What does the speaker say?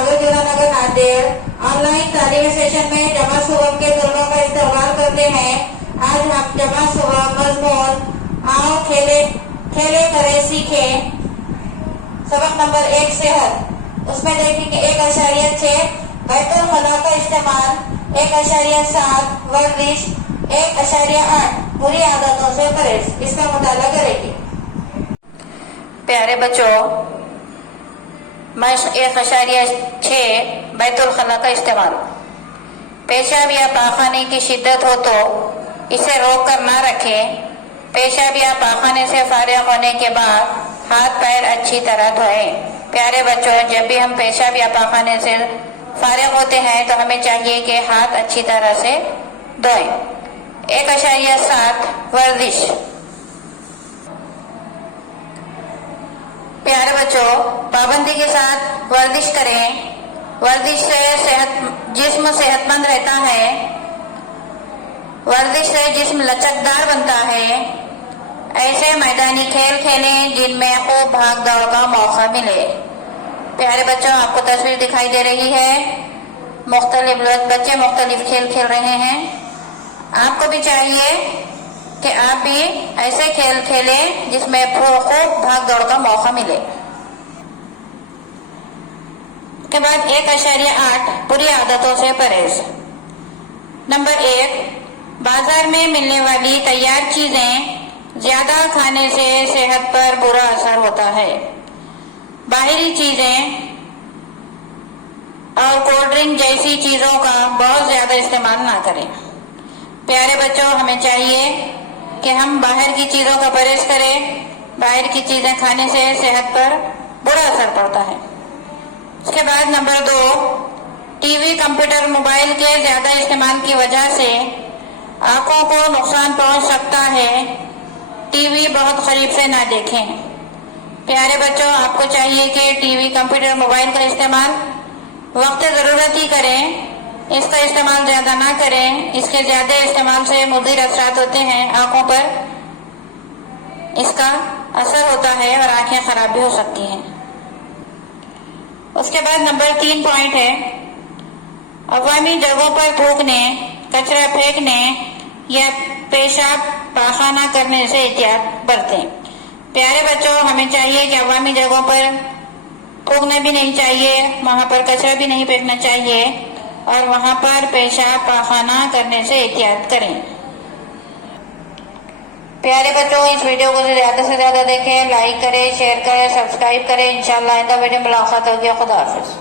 नागरजुना नगर Nanded online तालीमी session में जमा सुबह के तलबा का इस्तेमाल करते हैं। आज हम जमा सुबह मजमून आओ खेले खेले करे सीखे सबक नंबर 1 सेहत, उसमें देखेंगे 1.6 बैतुल खला का इस्तेमाल, 1.7 वर्जिश, 1.8 बुरी आदतों से परहेज। इसका मुताला करेंगे। प्यारे बच्चों, मश्क 1.6 बैतुल खला का इस्तेमाल। पेशाब या पाखाने की शिद्दत हो तो इसे रोक कर ना रखें। पेशाब या पाखाने से फारिग होने के बाद हाथ पैर अच्छी तरह धोएं। प्यारे बच्चों, जब भी हम पेशाब या पाखाने से फारिग होते हैं तो हमें चाहिए कि हाथ अच्छी तरह से धोएं। 1.7 वर्जिश। प्यारे बच्चों, पाबंदी के साथ वर्जिश करें। वर्जिश से जिस्म सेहतमंद रहता है। वर्जिश से जिस्म लचकदार बनता है। ऐसे मैदानी खेल खेलें जिनमें खूब भाग दौड़ का मौका मिले। प्यारे बच्चों, आपको तस्वीर दिखाई दे रही है। बच्चे मुख्तलिफ खेल खेल रहे हैं। आपको भी चाहिए कि आप भी ऐसे खेल खेलें जिसमें खूब भाग दौड़ का मौका मिले। के बाद 1.8 बुरी आदतों से परहेज। नंबर 1, बाजार में मिलने वाली तैयार चीजें ज्यादा खाने से सेहत पर बुरा असर होता है। बाहरी चीजें और कोल्ड ड्रिंक जैसी चीजों का बहुत ज्यादा इस्तेमाल ना करें। प्यारे बच्चों, हमें चाहिए कि हम बाहर की चीजों का परहेज करें। बाहर की चीजें खाने से सेहत पर बुरा असर पड़ता है। उसके बाद नंबर 2, टीवी, कंप्यूटर, मोबाइल के ज्यादा इस्तेमाल की वजह से आंखों को नुकसान पहुंच सकता है। टीवी बहुत करीब से ना देखें। प्यारे बच्चों, आपको चाहिए कि टीवी, कंप्यूटर, मोबाइल का इस्तेमाल वक्त जरूरत ही करें। इसका इस्तेमाल ज्यादा ना करें। इसके ज्यादा इस्तेमाल से मुज़िर असरात होते हैं। आंखों पर इसका असर होता है और आंखें खराब भी हो सकती हैं। उसके बाद नंबर 3 पॉइंट है, अवामी जगहों पर थूकने, कचरा फेंकने या पेशाब पाखाना करने से एहतियात बरतें। प्यारे बच्चों, हमें चाहिए कि अवामी जगहों पर थूकना भी नहीं चाहिए, वहां पर कचरा भी नहीं फेंकना चाहिए और वहां पर पेशाब पाखाना करने से एहतियात करें। प्यारे बच्चों, इस वीडियो को ज्यादा से ज्यादा देखें, लाइक करें, शेयर करें, सब्सक्राइब करें। इंशाल्लाह आइंदा वीडियो में मुलाकात होगी। खुदा हाफिज।